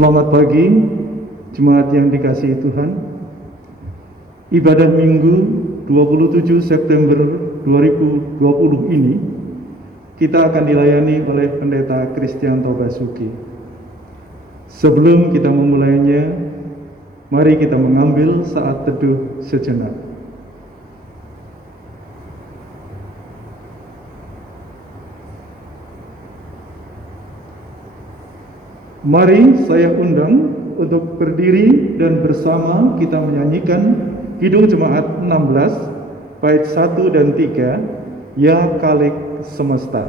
Selamat pagi, jemaat yang dikasihi Tuhan. Ibadah Minggu 27 September 2020 ini kita akan dilayani oleh Pendeta Kristianto Basuki. Sebelum kita memulainya, mari kita mengambil saat teduh sejenak. Mari saya undang untuk berdiri dan bersama kita menyanyikan Kidung Jemaat 16 bait 1 dan 3, Ya Khalik Semesta.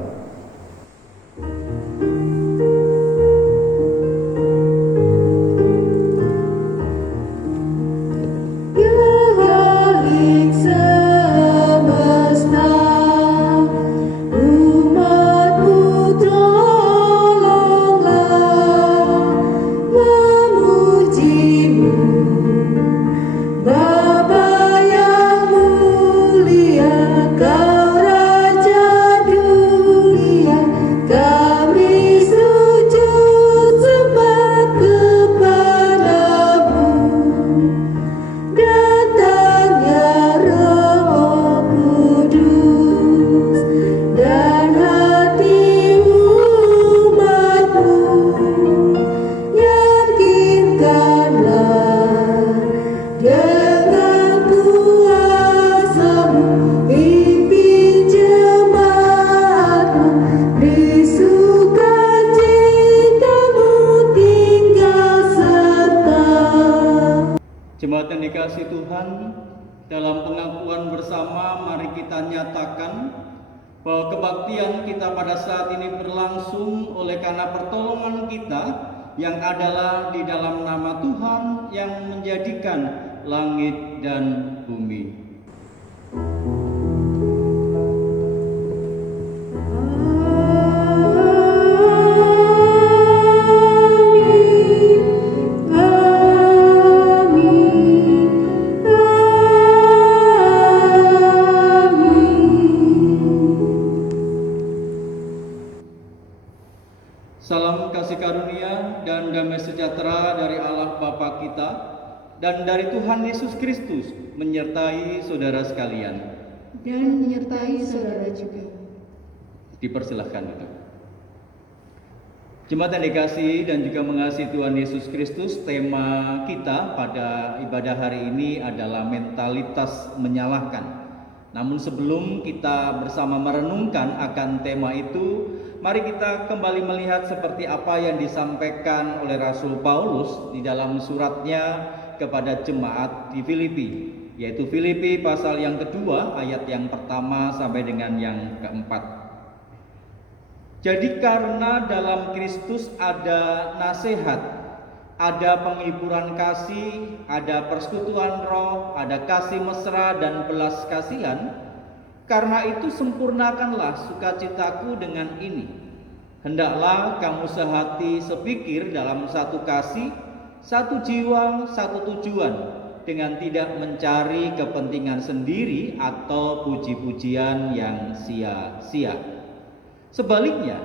Jemaat yang dikasihi Tuhan, dalam pengakuan bersama mari kita nyatakan bahwa kebaktian kita pada saat ini berlangsung oleh karena pertolongan kita yang adalah di dalam nama Tuhan yang menjadikan langit dan bumi. Salam kasih karunia dan damai sejahtera dari Allah Bapa kita dan dari Tuhan Yesus Kristus menyertai saudara sekalian. Dan menyertai saudara juga. Dipersilahkan duduk. Jemaat yang dikasihi dan juga mengasihi Tuhan Yesus Kristus, tema kita pada ibadah hari ini adalah mentalitas menyalahkan. Namun sebelum kita bersama merenungkan akan tema itu, mari kita kembali melihat seperti apa yang disampaikan oleh Rasul Paulus di dalam suratnya kepada jemaat di Filipi, yaitu Filipi pasal yang kedua ayat yang pertama sampai dengan yang keempat. Jadi karena dalam Kristus ada nasihat, ada penghiburan kasih, ada persekutuan roh, ada kasih mesra dan belas kasihan. Karena itu sempurnakanlah sukacitaku dengan ini. Hendaklah kamu sehati sepikir dalam satu kasih, satu jiwa, satu tujuan, dengan tidak mencari kepentingan sendiri atau puji-pujian yang sia-sia. Sebaliknya,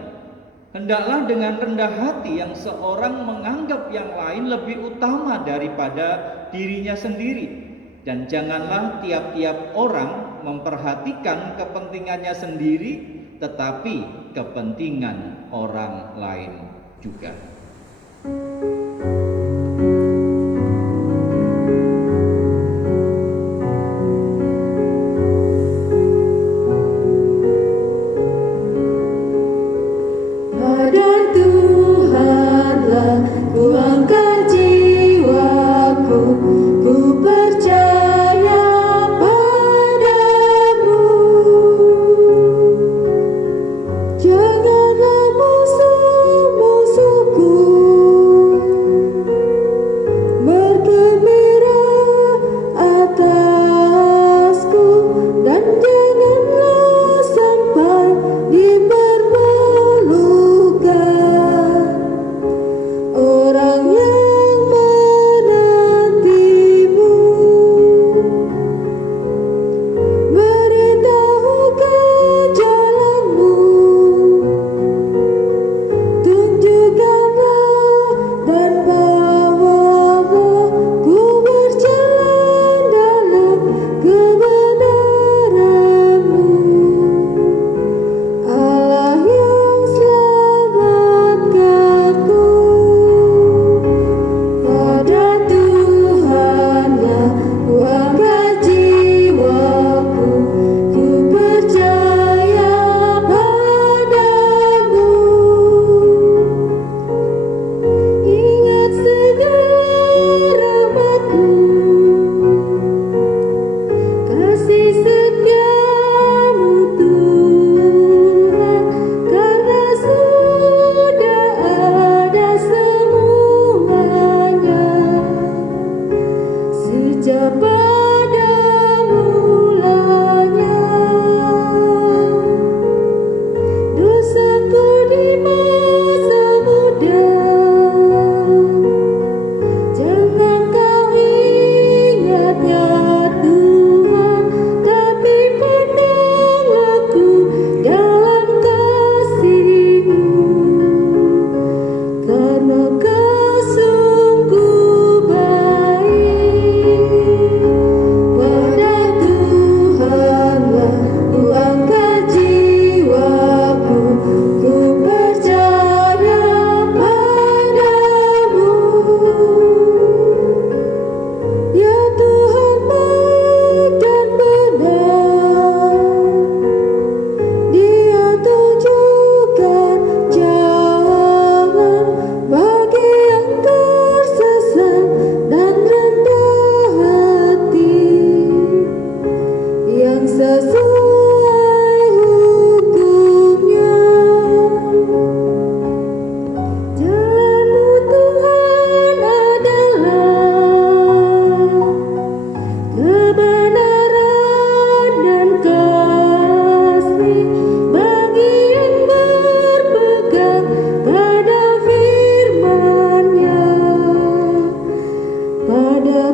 hendaklah dengan rendah hati yang seorang menganggap yang lain lebih utama daripada dirinya sendiri. Dan janganlah tiap-tiap orang memperhatikan kepentingannya sendiri, tetapi kepentingan orang lain juga. Janganlah musuh-musuhku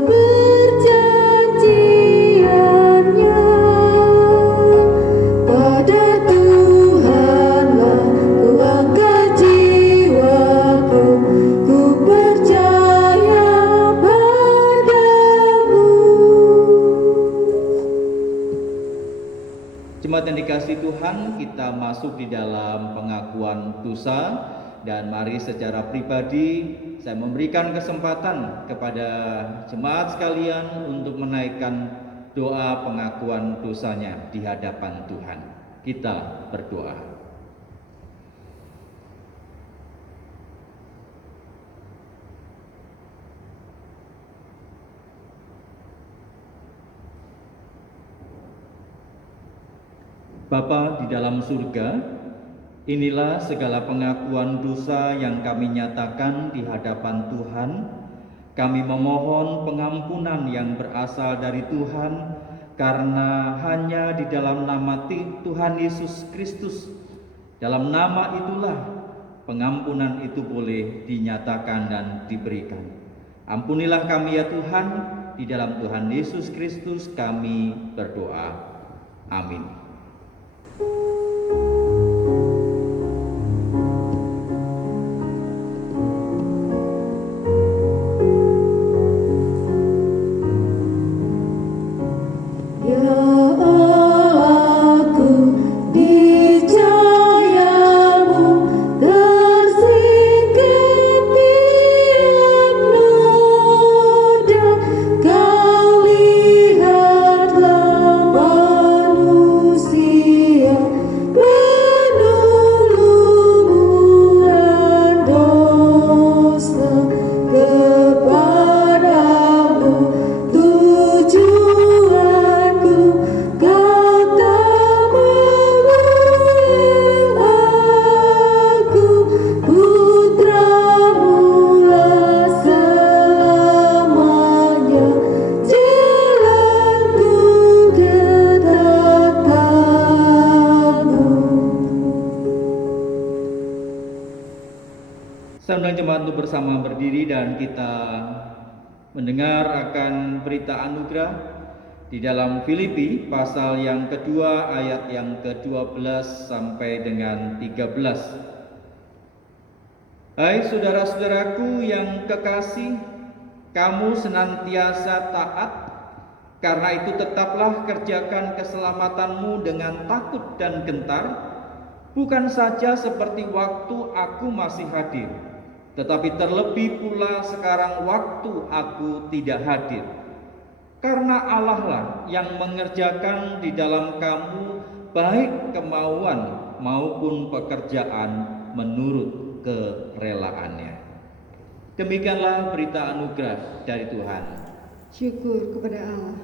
perjanjiannya. Pada Tuhanlah ku angkat jiwaku, ku percaya padamu. Jemaat yang dikasihi Tuhan, kita masuk di dalam pengakuan dosa, dan mari secara pribadi saya memberikan kesempatan kepada jemaat sekalian untuk menaikkan doa pengakuan dosanya di hadapan Tuhan. Kita berdoa. Bapa di dalam surga, inilah segala pengakuan dosa yang kami nyatakan di hadapan Tuhan. Kami memohon pengampunan yang berasal dari Tuhan, karena hanya di dalam nama Tuhan Yesus Kristus, dalam nama itulah pengampunan itu boleh dinyatakan dan diberikan. Ampunilah kami ya Tuhan, di dalam Tuhan Yesus Kristus kami berdoa. Amin. Saya undang jemaat untuk bersama berdiri dan kita mendengar akan berita anugerah di dalam Filipi pasal yang kedua ayat yang ke-12 sampai dengan 13. Hai saudara-saudaraku yang kekasih, kamu senantiasa taat, karena itu tetaplah kerjakan keselamatanmu dengan takut dan gentar, bukan saja seperti waktu aku masih hadir, tetapi terlebih pula sekarang waktu aku tidak hadir. Karena Allah lah yang mengerjakan di dalam kamu baik kemauan maupun pekerjaan menurut kerelaannya. Demikianlah berita anugerah dari Tuhan. Syukur kepada Allah.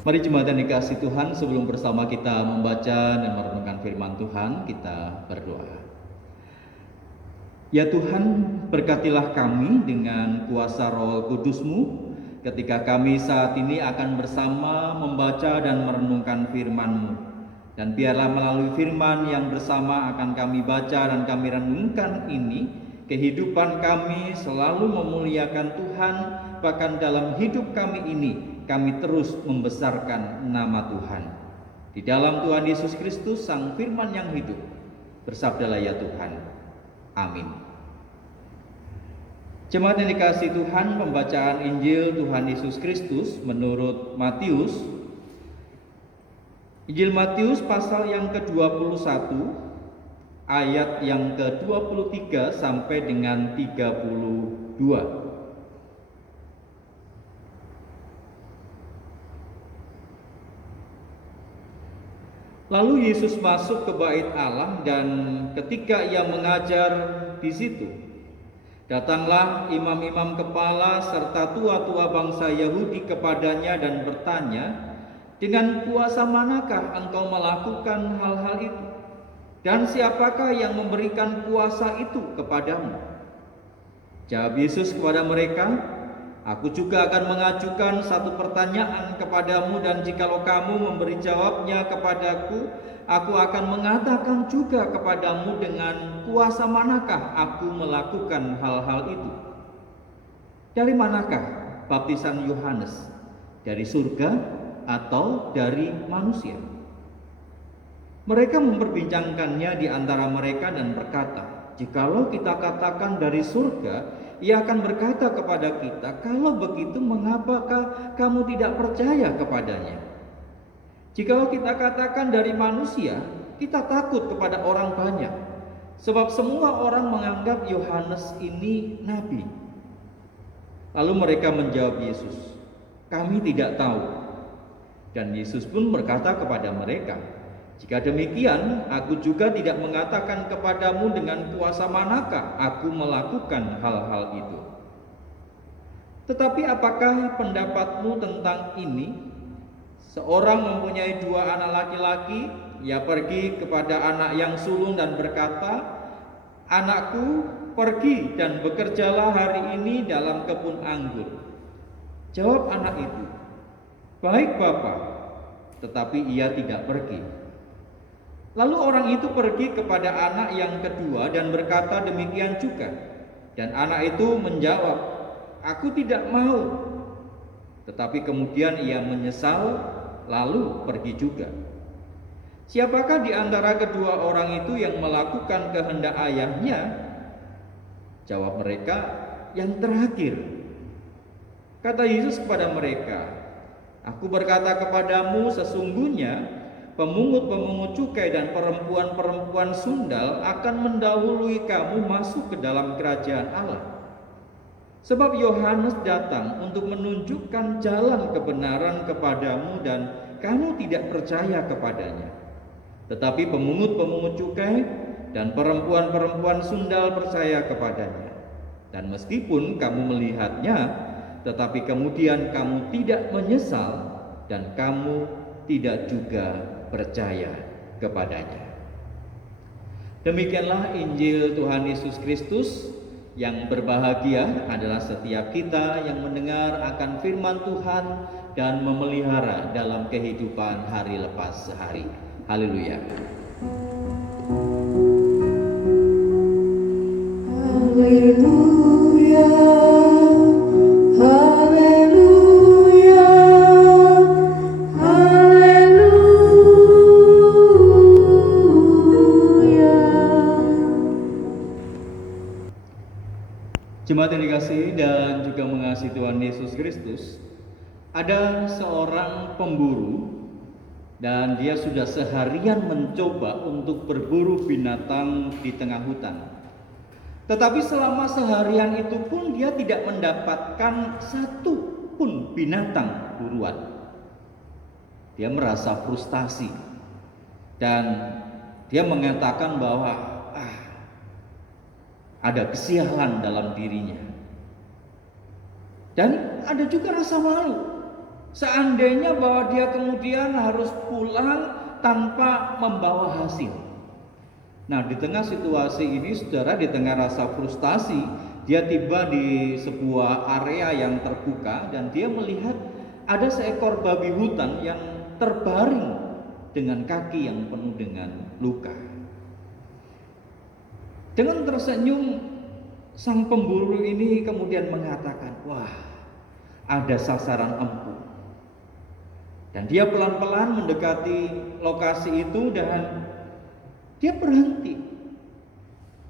Mari jemaat yang dikasihi Tuhan, sebelum bersama kita membaca dan merenungkan mendengarkan firman Tuhan, kita berdoa. Ya Tuhan, berkatilah kami dengan kuasa Roh Kudus-Mu ketika kami saat ini akan bersama membaca dan merenungkan firman-Mu. Dan biarlah melalui firman yang bersama akan kami baca dan kami renungkan ini, kehidupan kami selalu memuliakan Tuhan, bahkan dalam hidup kami ini kami terus membesarkan nama Tuhan. Di dalam Tuhan Yesus Kristus, Sang Firman yang hidup, bersabdalah ya Tuhan. Amin. Jemaat yang dikasihi Tuhan, pembacaan Injil Tuhan Yesus Kristus menurut Matius. Injil Matius pasal yang ke-21, ayat yang ke-23 sampai dengan 32. Lalu Yesus masuk ke bait Allah, dan ketika ia mengajar di situ, datanglah imam-imam kepala serta tua-tua bangsa Yahudi kepadanya dan bertanya, "Dengan kuasa manakah engkau melakukan hal-hal itu? Dan siapakah yang memberikan kuasa itu kepadamu?" Jawab Yesus kepada mereka, "Aku juga akan mengajukan satu pertanyaan kepadamu, dan jikalau kamu memberi jawabnya kepadaku, aku akan mengatakan juga kepadamu dengan kuasa manakah aku melakukan hal-hal itu. Dari manakah baptisan Yohanes? Dari surga atau dari manusia?" Mereka memperbincangkannya di antara mereka dan berkata, "Jikalau kita katakan dari surga, ia akan berkata kepada kita, 'Kalau begitu, mengapakah kamu tidak percaya kepadanya?' Jikalau kita katakan dari manusia, kita takut kepada orang banyak, sebab semua orang menganggap Yohanes ini nabi." Lalu mereka menjawab Yesus, "Kami tidak tahu." Dan Yesus pun berkata kepada mereka, "Jika demikian, aku juga tidak mengatakan kepadamu dengan kuasa manakah aku melakukan hal-hal itu. Tetapi apakah pendapatmu tentang ini? Seorang mempunyai 2 anak laki-laki, ia pergi kepada anak yang sulung dan berkata, 'Anakku, pergi dan bekerjalah hari ini dalam kebun anggur.' Jawab anak itu, 'Baik, Bapa,' tetapi ia tidak pergi. Lalu orang itu pergi kepada anak yang kedua dan berkata demikian juga. Dan anak itu menjawab, 'Aku tidak mau.' Tetapi kemudian ia menyesal, lalu pergi juga. Siapakah di antara kedua orang itu yang melakukan kehendak ayahnya?" Jawab mereka, "Yang terakhir." Kata Yesus kepada mereka, "Aku berkata kepadamu, sesungguhnya pemungut-pemungut cukai dan perempuan-perempuan sundal akan mendahului kamu masuk ke dalam kerajaan Allah. Sebab Yohanes datang untuk menunjukkan jalan kebenaran kepadamu, dan kamu tidak percaya kepadanya. Tetapi pemungut-pemungut cukai dan perempuan-perempuan sundal percaya kepadanya. Dan meskipun kamu melihatnya, tetapi kemudian kamu tidak menyesal, dan kamu tidak juga percaya kepadanya." Demikianlah Injil Tuhan Yesus Kristus. Yang berbahagia adalah setiap kita yang mendengar akan firman Tuhan dan memelihara dalam kehidupan hari lepas hari. Haleluya. Haleluya, haleluya, haleluya. Jemaat yang dikasihi dan juga mengasihi Tuhan Yesus Kristus, ada seorang pemburu dan dia sudah seharian mencoba untuk berburu binatang di tengah hutan. Tetapi selama seharian itu pun dia tidak mendapatkan satu pun binatang buruan. Dia merasa frustasi dan dia mengatakan bahwa ada kesialan dalam dirinya. Dan ada juga rasa malu. Seandainya bahwa dia kemudian harus pulang tanpa membawa hasil. Nah, di tengah situasi ini, saudara, di tengah rasa frustasi, dia tiba di sebuah area yang terbuka dan dia melihat ada seekor babi hutan yang terbaring dengan kaki yang penuh dengan luka. Dengan tersenyum, sang pemburu ini kemudian mengatakan, "Wah, ada sasaran empuk." Dan dia pelan-pelan mendekati lokasi itu dan dia berhenti.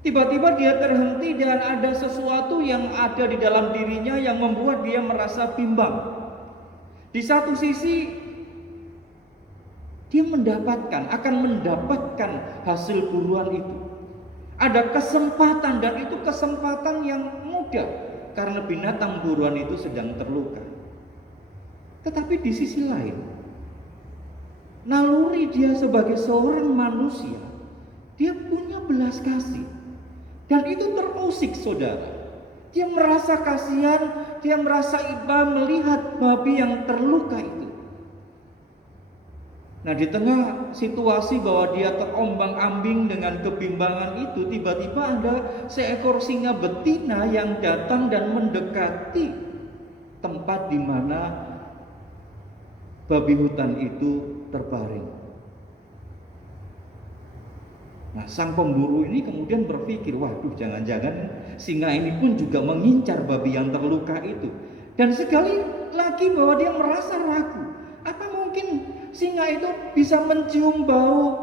Tiba-tiba dia terhenti dan ada sesuatu yang ada di dalam dirinya yang membuat dia merasa bimbang. Di satu sisi dia akan mendapatkan hasil buruan itu. Ada kesempatan dan itu kesempatan yang mudah karena binatang buruan itu sedang terluka. Tetapi di sisi lain, naluri dia sebagai seorang manusia, dia punya belas kasih. Dan itu terusik, saudara. Dia merasa kasihan, dia merasa iba melihat babi yang terluka itu. Nah, di tengah situasi bahwa dia terombang-ambing dengan kebimbangan itu, tiba-tiba ada seekor singa betina yang datang dan mendekati tempat di mana babi hutan itu terbaring. Nah, sang pemburu ini kemudian berpikir, waduh, jangan-jangan singa ini pun juga mengincar babi yang terluka itu. Dan sekali lagi bahwa dia merasa ragu, apa mungkin singa itu bisa mencium bau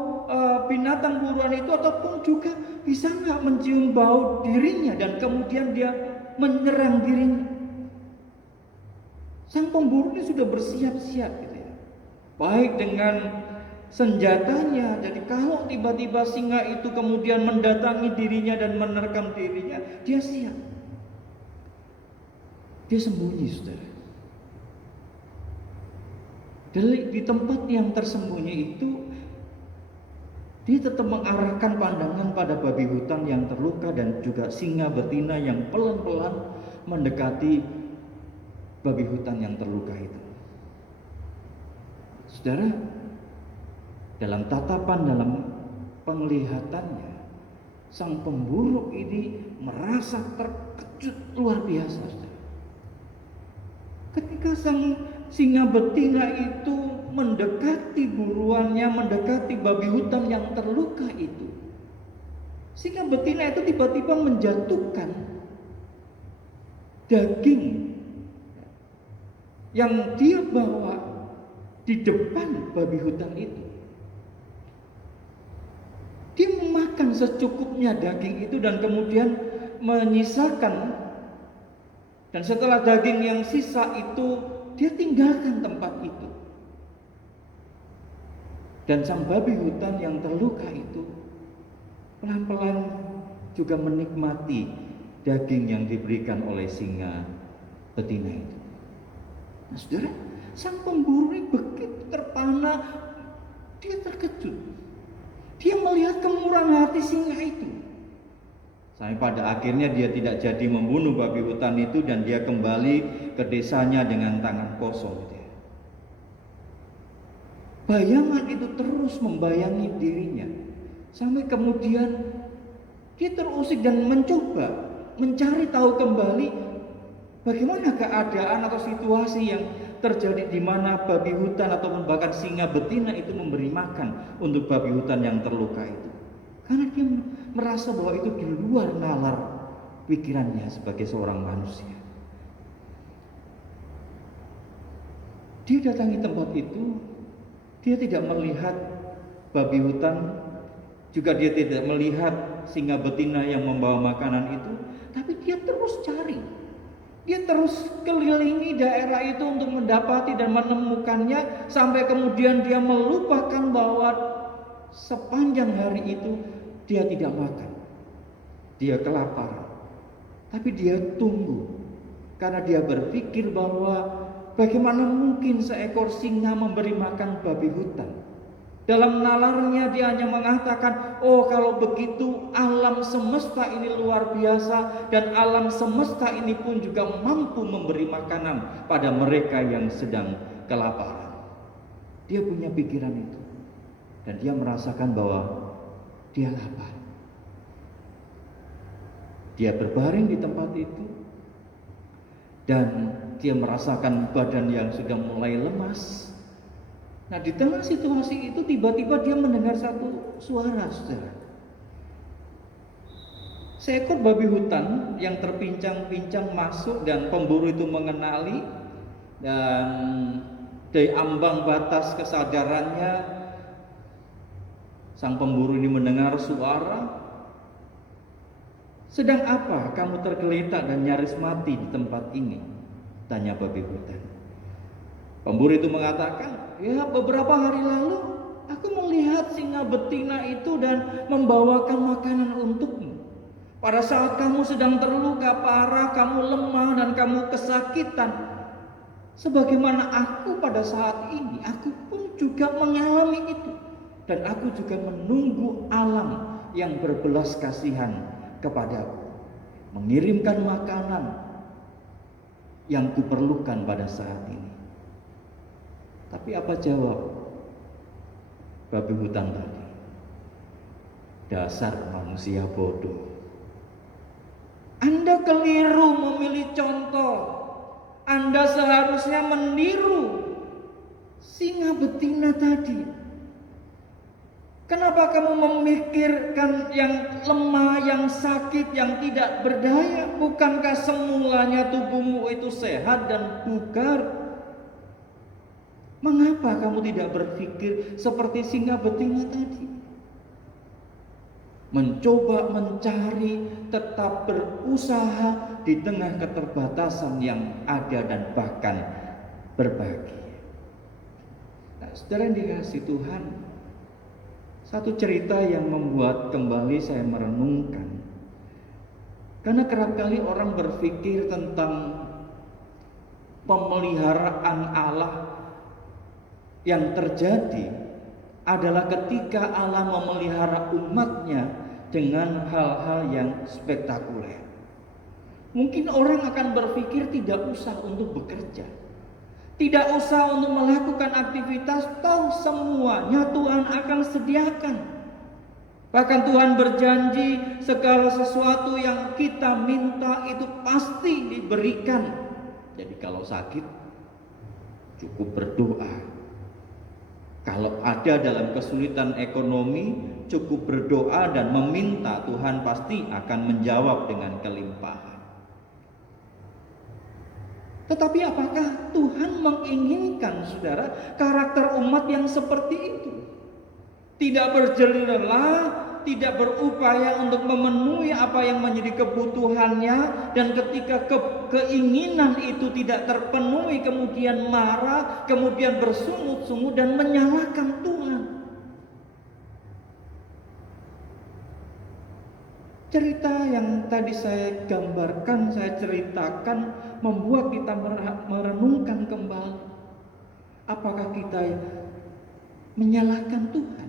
binatang buruan itu, ataupun juga bisa nggak mencium bau dirinya dan kemudian dia menyerang dirinya. Sang pemburu ini sudah bersiap-siap gitu ya, baik dengan senjatanya. Jadi kalau tiba-tiba singa itu kemudian mendatangi dirinya dan menerkam dirinya, dia siap. Dia sembunyi, saudara. Di tempat yang tersembunyi itu, dia tetap mengarahkan pandangan pada babi hutan yang terluka dan juga singa betina yang pelan-pelan mendekati babi hutan yang terluka itu. Saudara, dalam tatapan, dalam penglihatannya, sang pemburu ini merasa terkejut luar biasa, saudara. Ketika sang singa betina itu mendekati buruannya, mendekati babi hutan yang terluka itu, singa betina itu tiba-tiba menjatuhkan daging yang dia bawa di depan babi hutan itu. Dia memakan secukupnya daging itu dan kemudian menyisakan, dan setelah daging yang sisa itu dia tinggalkan tempat itu. Dan sang babi hutan yang terluka itu pelan-pelan juga menikmati daging yang diberikan oleh singa betina itu. Nah, saudara, sang pemburu ini begitu terpana, dia terkejut. Dia melihat kemurahan hati singa itu. Sampai pada akhirnya dia tidak jadi membunuh babi hutan itu dan dia kembali ke desanya dengan tangan kosong. Bayangan itu terus membayangi dirinya. Sampai kemudian dia terusik dan mencoba mencari tahu kembali bagaimana keadaan atau situasi yang terjadi di mana babi hutan ataupun bahkan singa betina itu memberi makan untuk babi hutan yang terluka itu. Karena dia merasa bahwa itu di luar nalar pikirannya sebagai seorang manusia. Dia datangi tempat itu, dia tidak melihat babi hutan, juga dia tidak melihat singa betina yang membawa makanan itu, tapi dia terus cari. Dia terus kelilingi daerah itu untuk mendapati dan menemukannya, sampai kemudian dia melupakan bahwa sepanjang hari itu dia tidak makan. Dia kelaparan. Tapi dia tunggu. Karena dia berpikir bahwa bagaimana mungkin seekor singa memberi makan babi hutan. Dalam nalarnya dia hanya mengatakan, oh kalau begitu alam semesta ini luar biasa, dan alam semesta ini pun juga mampu memberi makanan pada mereka yang sedang kelaparan. Dia punya pikiran itu. Dan dia merasakan bahwa dia lapar. Dia berbaring di tempat itu dan dia merasakan badan yang sudah mulai lemas. Nah, di tengah situasi itu tiba-tiba dia mendengar satu suara, saudara. Seekor babi hutan yang terpincang-pincang masuk dan pemburu itu mengenali, dan dari ambang batas kesadarannya sang pemburu ini mendengar suara, "Sedang apa kamu tergeletak dan nyaris mati di tempat ini?" tanya babi hutan. Pemburu itu mengatakan, "Ya, beberapa hari lalu aku melihat singa betina itu dan membawakan makanan untukmu. Pada saat kamu sedang terluka parah, kamu lemah dan kamu kesakitan. Sebagaimana aku pada saat ini, aku pun juga mengalami itu. Dan aku juga menunggu alam yang berbelas kasihan kepadaku, mengirimkan makanan yang kuperlukan pada saat ini." Tapi apa jawab babi hutan tadi? "Dasar manusia bodoh. Anda keliru memilih contoh. Anda seharusnya meniru singa betina tadi. Kenapa kamu memikirkan yang lemah, yang sakit, yang tidak berdaya? Bukankah semulanya tubuhmu itu sehat dan bugar? Mengapa kamu tidak berpikir seperti singa betina tadi? Mencoba mencari, tetap berusaha di tengah keterbatasan yang ada dan bahkan berbagi." Nah, saudara yang dikasihi Tuhan, satu cerita yang membuat kembali saya merenungkan. Karena kerap kali orang berpikir tentang pemeliharaan Allah yang terjadi adalah ketika Allah memelihara umatnya dengan hal-hal yang spektakuler. Mungkin orang akan berpikir tidak usah untuk bekerja, tidak usah untuk melakukan aktivitas, toh semuanya Tuhan akan sediakan. Bahkan Tuhan berjanji segala sesuatu yang kita minta itu pasti diberikan. Jadi kalau sakit cukup berdoa. Kalau ada dalam kesulitan ekonomi, cukup berdoa dan meminta, Tuhan pasti akan menjawab dengan kelimpahan. Tetapi apakah Tuhan menginginkan, saudara, karakter umat yang seperti itu? Tidak berjerih lelah, tidak berupaya untuk memenuhi apa yang menjadi kebutuhannya, dan ketika keinginan itu tidak terpenuhi kemudian marah, kemudian bersungut-sungut dan menyalahkan Tuhan. Cerita yang tadi saya gambarkan, saya ceritakan, membuat kita merenungkan kembali. Apakah kita menyalahkan Tuhan?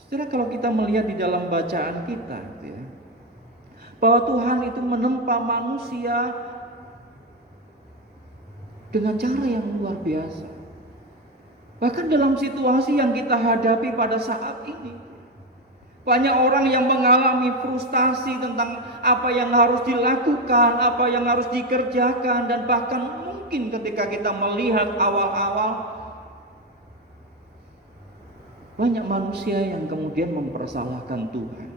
Saudara, kalau kita melihat di dalam bacaan kita, ya, bahwa Tuhan itu menempa manusia dengan cara yang luar biasa. Bahkan dalam situasi yang kita hadapi pada saat ini, banyak orang yang mengalami frustasi tentang apa yang harus dilakukan, apa yang harus dikerjakan, dan bahkan mungkin ketika kita melihat awal-awal, banyak manusia yang kemudian mempersalahkan Tuhan.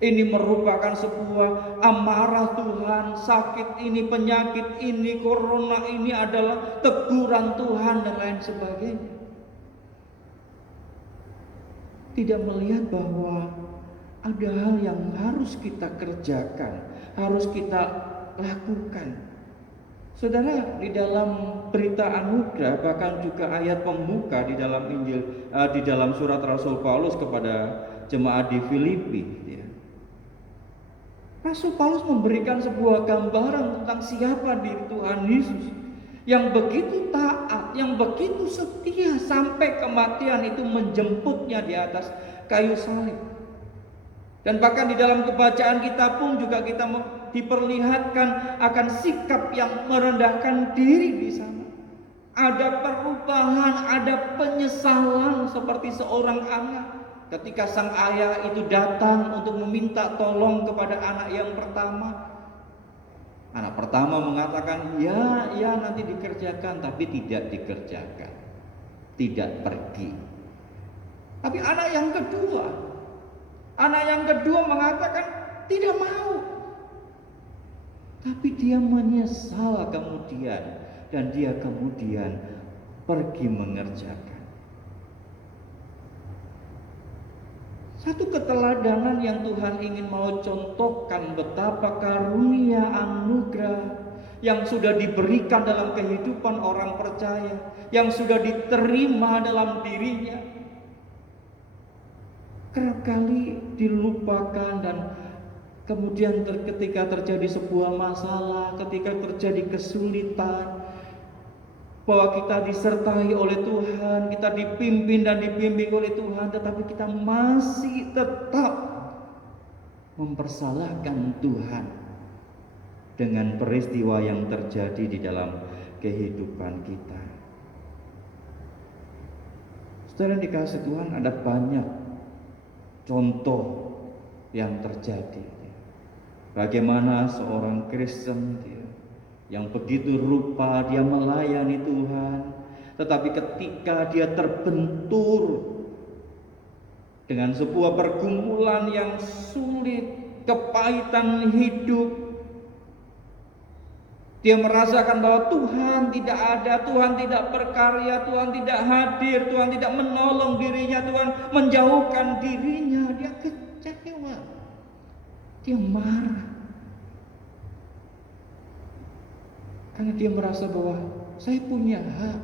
Ini merupakan sebuah amarah Tuhan, sakit ini, penyakit ini, corona ini adalah teguran Tuhan dan lain sebagainya. Tidak melihat bahwa ada hal yang harus kita kerjakan, harus kita lakukan. Saudara, di dalam berita anugerah, bahkan juga ayat pembuka di dalam Injil, di dalam surat Rasul Paulus kepada jemaat di Filipi, ya, Rasul Paulus memberikan sebuah gambaran tentang siapa diri Tuhan Yesus yang begitu taat, yang begitu setia sampai kematian itu menjemputnya di atas kayu salib. Dan bahkan di dalam kebacaan kita pun juga kita diperlihatkan akan sikap yang merendahkan diri di sana. Ada perubahan, ada penyesalan seperti seorang anak ketika sang ayah itu datang untuk meminta tolong kepada anak yang pertama. Anak pertama mengatakan, ya nanti dikerjakan, tapi tidak dikerjakan, tidak pergi. Tapi anak yang kedua mengatakan tidak mau. Tapi dia menyesal kemudian, dan dia kemudian pergi mengerjakan. Satu keteladanan yang Tuhan ingin mau contohkan betapa karunia anugerah yang sudah diberikan dalam kehidupan orang percaya, yang sudah diterima dalam dirinya, kerap kali dilupakan, dan kemudian ketika terjadi sebuah masalah, ketika terjadi kesulitan, bahwa kita disertai oleh Tuhan, kita dipimpin dan dibimbing oleh Tuhan, tetapi kita masih tetap mempersalahkan Tuhan dengan peristiwa yang terjadi di dalam kehidupan kita. Saudara dikasih Tuhan, ada banyak contoh yang terjadi. Bagaimana seorang Kristen yang begitu rupa dia melayani Tuhan, tetapi ketika dia terbentur dengan sebuah pergumulan yang sulit, kepahitan hidup, dia merasakan bahwa Tuhan tidak ada, Tuhan tidak berkarya, Tuhan tidak hadir, Tuhan tidak menolong dirinya, Tuhan menjauhkan dirinya. Dia kecewa, dia marah, karena dia merasa bahwa saya punya hak,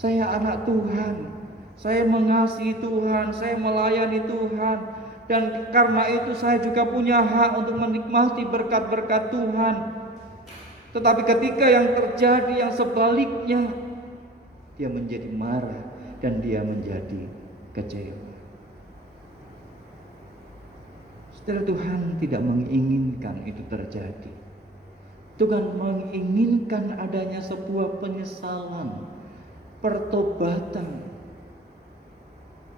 saya anak Tuhan, saya mengasihi Tuhan, saya melayani Tuhan, dan karena itu saya juga punya hak untuk menikmati berkat-berkat Tuhan. Tetapi ketika yang terjadi yang sebaliknya, dia menjadi marah dan dia menjadi kecewa. Saudara, Tuhan tidak menginginkan itu terjadi. Tuhan menginginkan adanya sebuah penyesalan, pertobatan.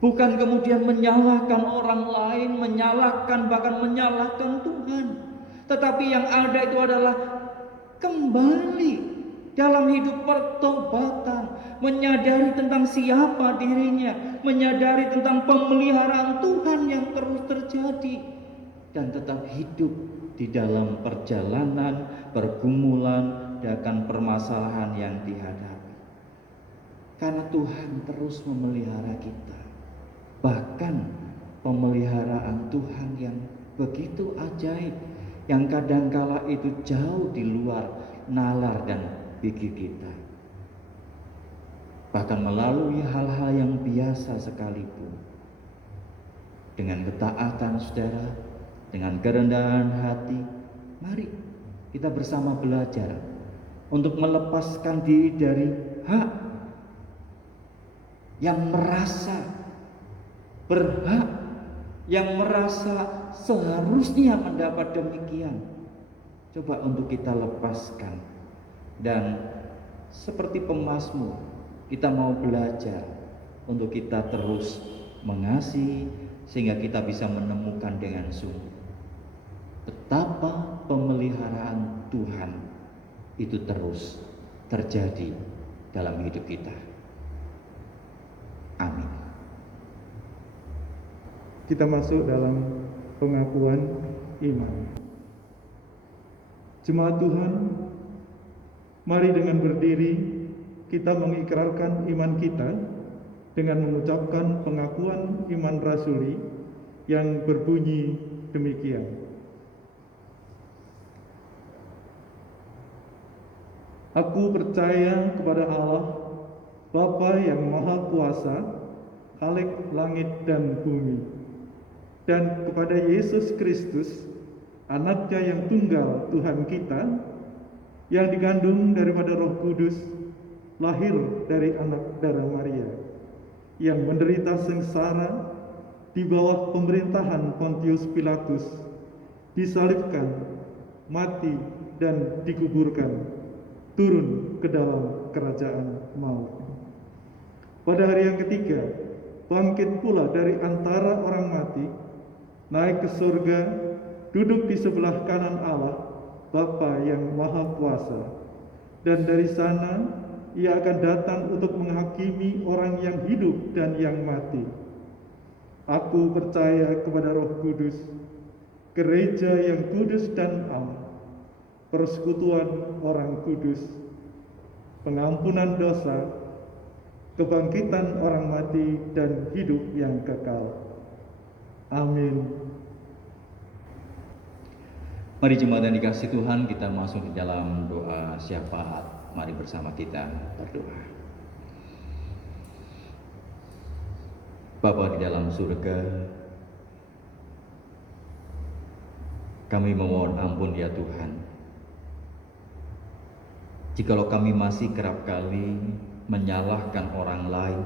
Bukan kemudian menyalahkan orang lain, bahkan menyalahkan Tuhan. Tetapi yang ada itu adalah kembali dalam hidup pertobatan, menyadari tentang siapa dirinya, menyadari tentang pemeliharaan Tuhan yang terus terjadi, dan tetap hidup di dalam perjalanan, pergumulan, dan permasalahan yang dihadapi. Karena Tuhan terus memelihara kita. Bahkan pemeliharaan Tuhan yang begitu ajaib, yang kadangkala itu jauh di luar nalar dan pikir kita. Bahkan melalui hal-hal yang biasa sekalipun, dengan ketaatan saudara, dengan kerendahan hati, mari kita bersama belajar untuk melepaskan diri dari hak yang merasa berhak, yang merasa seharusnya mendapat demikian. Coba untuk kita lepaskan, dan seperti pemazmur kita mau belajar untuk kita terus mengasihi, sehingga kita bisa menemukan dengan sungguh betapa pemeliharaan Tuhan itu terus terjadi dalam hidup kita. Amin. Kita masuk dalam pengakuan iman. Jemaat Tuhan, mari dengan berdiri kita mengikrarkan iman kita dengan mengucapkan pengakuan iman rasuli yang berbunyi demikian. Aku percaya kepada Allah, Bapa yang Maha Kuasa, Khalik langit dan bumi, dan kepada Yesus Kristus, Anaknya yang tunggal Tuhan kita, yang digandung daripada Roh Kudus, lahir dari anak darah Maria, yang menderita sengsara di bawah pemerintahan Pontius Pilatus, disalibkan, mati dan dikuburkan, turun ke dalam kerajaan maut. Pada hari yang ketiga, bangkit pula dari antara orang mati, naik ke surga, duduk di sebelah kanan Allah, Bapa yang Maha Kuasa. Dan dari sana ia akan datang untuk menghakimi orang yang hidup dan yang mati. Aku percaya kepada Roh Kudus, gereja yang kudus dan am, persekutuan orang kudus, pengampunan dosa, kebangkitan orang mati, dan hidup yang kekal. Amin. Mari jemaat yang dikasihi Tuhan, kita masuk di dalam doa syafaat. Mari bersama kita berdoa. Bapa di dalam surga, kami memohon ampun ya Tuhan, jikalau kami masih kerap kali menyalahkan orang lain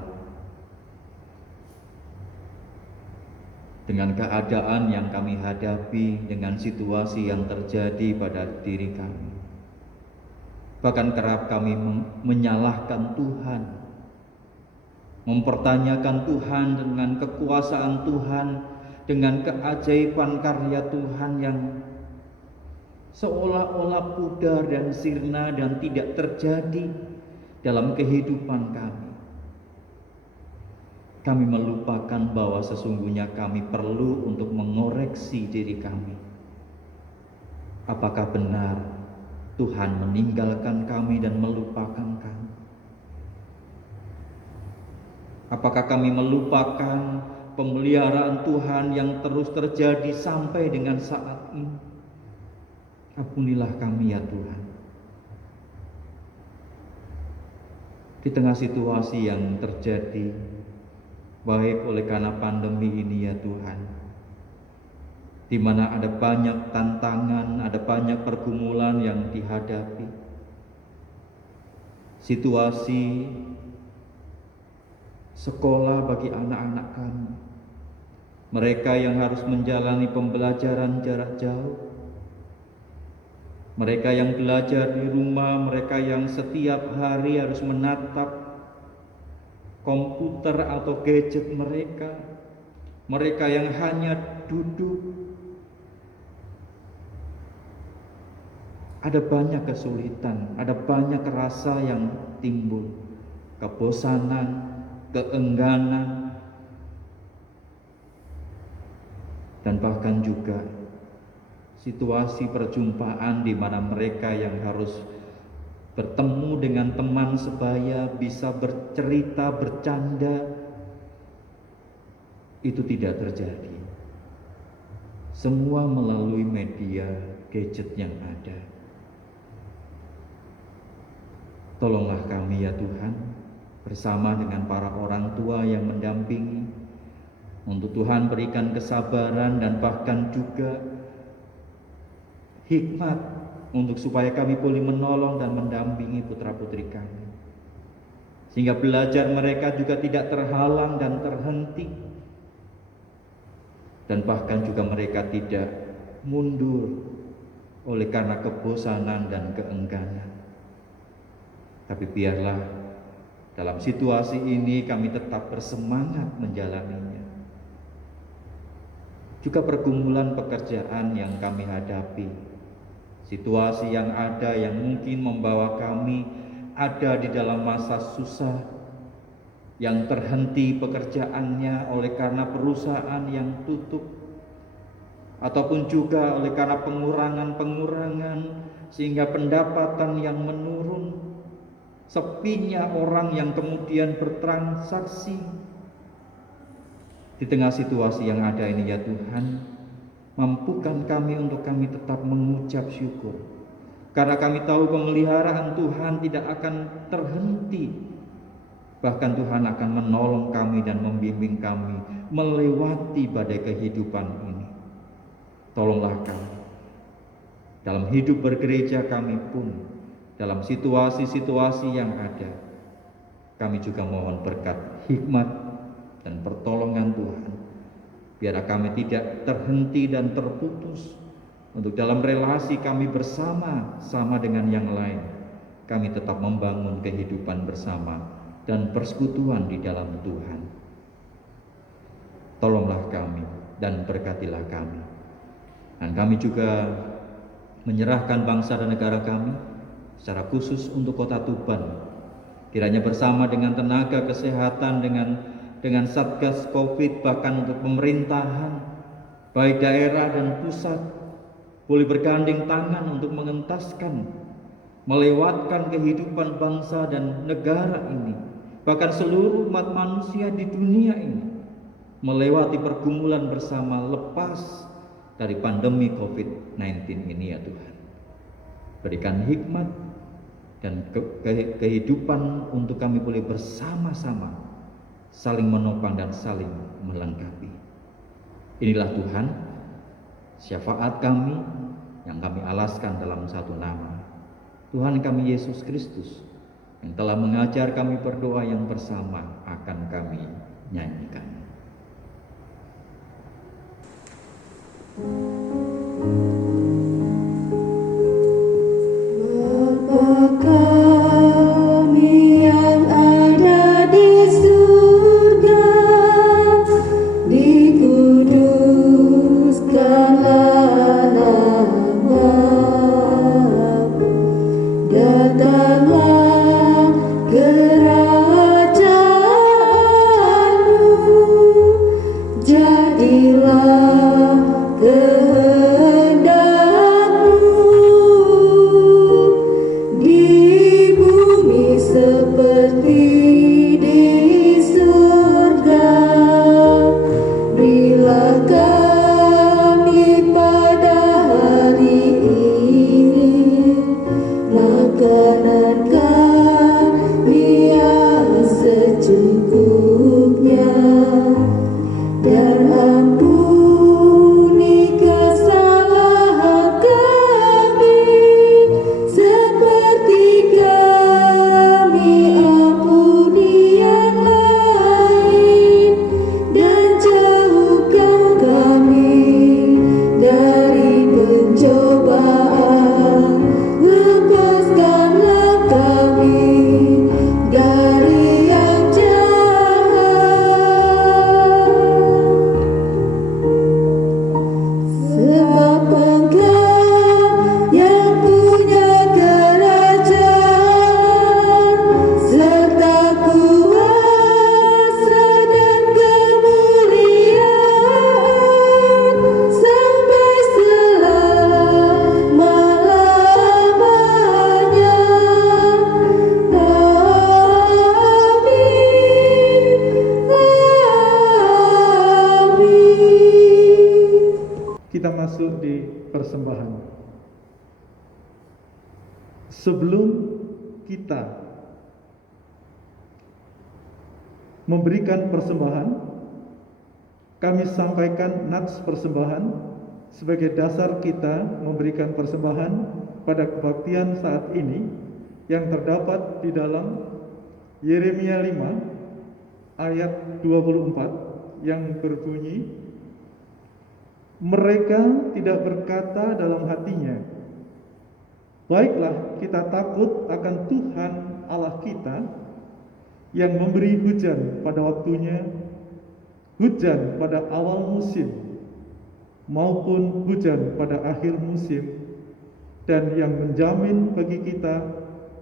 dengan keadaan yang kami hadapi, dengan situasi yang terjadi pada diri kami. Bahkan kerap kami menyalahkan Tuhan, mempertanyakan Tuhan dengan kekuasaan Tuhan, dengan keajaiban karya Tuhan yang seolah-olah pudar dan sirna dan tidak terjadi dalam kehidupan kami. Kami melupakan bahwa sesungguhnya kami perlu untuk mengoreksi diri kami. Apakah benar Tuhan meninggalkan kami dan melupakan kami? Apakah kami melupakan pemeliharaan Tuhan yang terus terjadi sampai dengan saat ini? Ampunilah kami ya Tuhan. Di tengah situasi yang terjadi, baik oleh karena pandemi ini ya Tuhan, di mana ada banyak tantangan, ada banyak pergumulan yang dihadapi. Situasi sekolah bagi anak-anak kami, mereka yang harus menjalani pembelajaran jarak jauh, mereka yang belajar di rumah, mereka yang setiap hari harus menatap komputer atau gadget mereka, mereka yang hanya duduk. Ada banyak kesulitan, ada banyak rasa yang timbul, kebosanan, keengganan, dan bahkan juga situasi perjumpaan di mana mereka yang harus bertemu dengan teman sebaya, bisa bercerita, bercanda, itu tidak terjadi. Semua melalui media gadget yang ada. Tolonglah kami ya Tuhan, bersama dengan para orang tua yang mendampingi, untuk Tuhan berikan kesabaran dan bahkan juga hikmat untuk supaya kami boleh menolong dan mendampingi putra-putri kami, sehingga belajar mereka juga tidak terhalang dan terhenti, dan bahkan juga mereka tidak mundur oleh karena kebosanan dan keengganan. Tapi biarlah dalam situasi ini kami tetap bersemangat menjalaninya. Juga pergumulan pekerjaan yang kami hadapi, situasi yang ada yang mungkin membawa kami ada di dalam masa susah, yang terhenti pekerjaannya oleh karena perusahaan yang tutup, ataupun juga oleh karena pengurangan sehingga pendapatan yang menurun, sepinya orang yang kemudian bertransaksi. Di tengah situasi yang ada ini ya Tuhan, mampukan kami untuk kami tetap mengucap syukur, karena kami tahu pemeliharaan Tuhan tidak akan terhenti. Bahkan Tuhan akan menolong kami dan membimbing kami melewati badai kehidupan ini. Tolonglah kami dalam hidup bergereja kami pun, dalam situasi-situasi yang ada, kami juga mohon berkat hikmat dan pertolongan Tuhan, biar kami tidak terhenti dan terputus untuk dalam relasi kami bersama-sama dengan yang lain, kami tetap membangun kehidupan bersama dan persekutuan di dalam Tuhan. Tolonglah kami dan berkatilah kami. Dan kami juga menyerahkan bangsa dan negara kami, secara khusus untuk Kota Tuban. Kiranya bersama dengan tenaga kesehatan, dengan Satgas Covid, bahkan untuk pemerintahan, baik daerah dan pusat, boleh bergandeng tangan untuk mengentaskan, melewatkan kehidupan bangsa dan negara ini, bahkan seluruh umat manusia di dunia ini, melewati pergumulan bersama lepas dari pandemi COVID-19 ini ya Tuhan. Berikan hikmat dan kehidupan untuk kami boleh bersama-sama saling menopang dan saling melengkapi. Inilah Tuhan, syafaat kami yang kami alaskan dalam satu nama, Tuhan kami Yesus Kristus, yang telah mengajar kami berdoa yang bersama akan kami nyanyikan. Bapa kami yang ada di surga, dikuduskanlah namamu, datanglah kerajaanmu, jadilah kita masuk di persembahan. Sebelum kita memberikan persembahan, kami sampaikan nats persembahan sebagai dasar kita memberikan persembahan pada kebaktian saat ini yang terdapat di dalam Yeremia 5 ayat 24 yang berbunyi, mereka tidak berkata dalam hatinya, baiklah kita takut akan Tuhan Allah kita yang memberi hujan pada waktunya, hujan pada awal musim maupun hujan pada akhir musim, dan yang menjamin bagi kita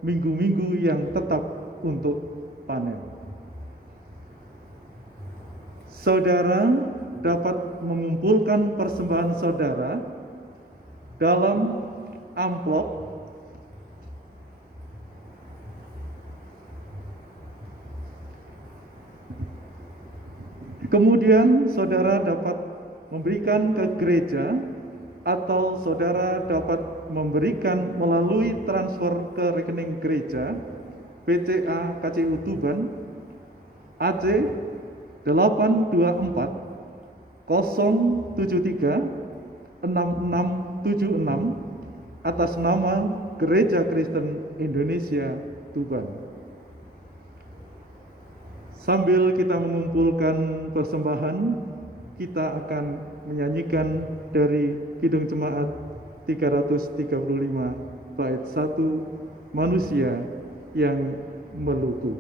minggu-minggu yang tetap untuk panen. Saudara dapat mengumpulkan persembahan saudara dalam amplop kemudian saudara dapat memberikan ke gereja, atau saudara dapat memberikan melalui transfer ke rekening gereja BCA KCU Tuban AC 824 073 6676 atas nama Gereja Kristen Indonesia Tuban. Sambil kita mengumpulkan persembahan, kita akan menyanyikan dari Kidung Jemaat 335 bait 1 manusia yang meluku.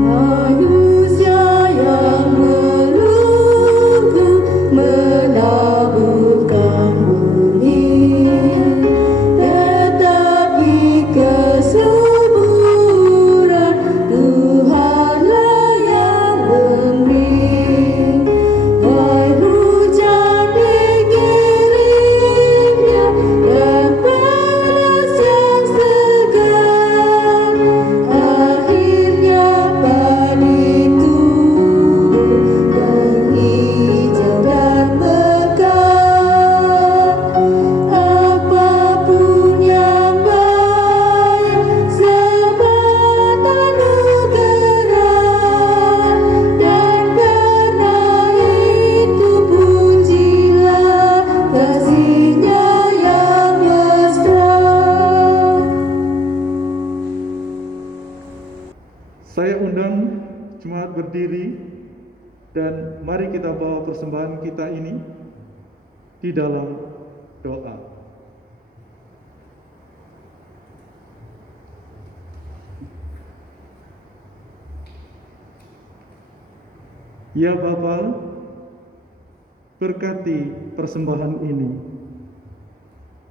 Manusia yang meluku menaburkan benih, tetapi kesuburan Tuhanlah yang memberi. Hai hujan dikirimnya dan panas yang segar, akhirnya padi tumbuh yang hijau dan mekar. Apapun yang baik sebat anugerah, dan karena itu pujilah kasih-Nya yang mesra. Saya undang jemaat berdiri dan mari kita bawa persembahan kita ini di dalam doa. Ya Bapa, berkati persembahan ini.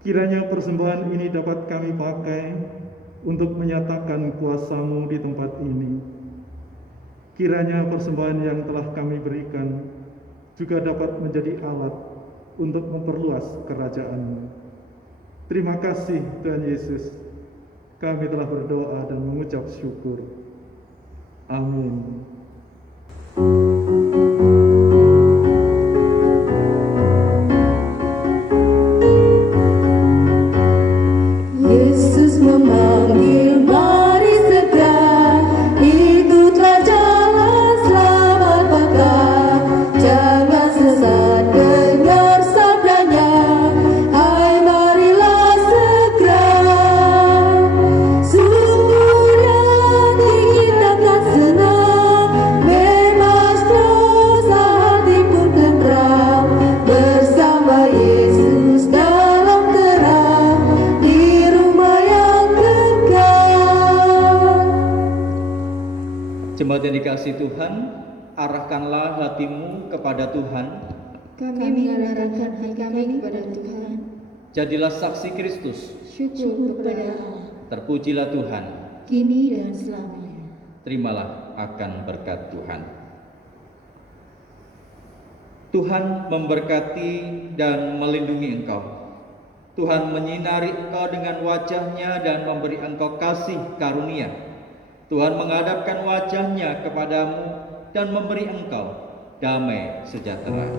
Kiranya persembahan ini dapat kami pakai untuk menyatakan kuasa-Mu di tempat ini. Kiranya persembahan yang telah kami berikan juga dapat menjadi alat untuk memperluas kerajaan-Mu. Terima kasih Tuhan Yesus. Kami telah berdoa dan mengucap syukur. Amin. Yesus memanggil, mari segera ikutlah jalan selamat bekal. Jangan sesat, dengar sabdanya, hai marilah segera. Sungguh yang ingin akan senang, bebas dosa hati pun tentram, bersama Yesus dalam terang di rumah yang kekal. Jemaat yang dikasihi Tuhan, arahkanlah hatimu kepada Tuhan. Kami mengarahkan hati kami kepada Tuhan. Jadilah saksi Kristus. Syukur kepada Allah, Terpujilah Tuhan. kini dan selamanya. Terimalah akan berkat Tuhan. Tuhan memberkati dan melindungi engkau. Tuhan menyinari engkau dengan wajah-Nya dan memberi engkau kasih karunia. Tuhan menghadapkan wajah-Nya kepadamu dan memberi engkau damai sejahtera.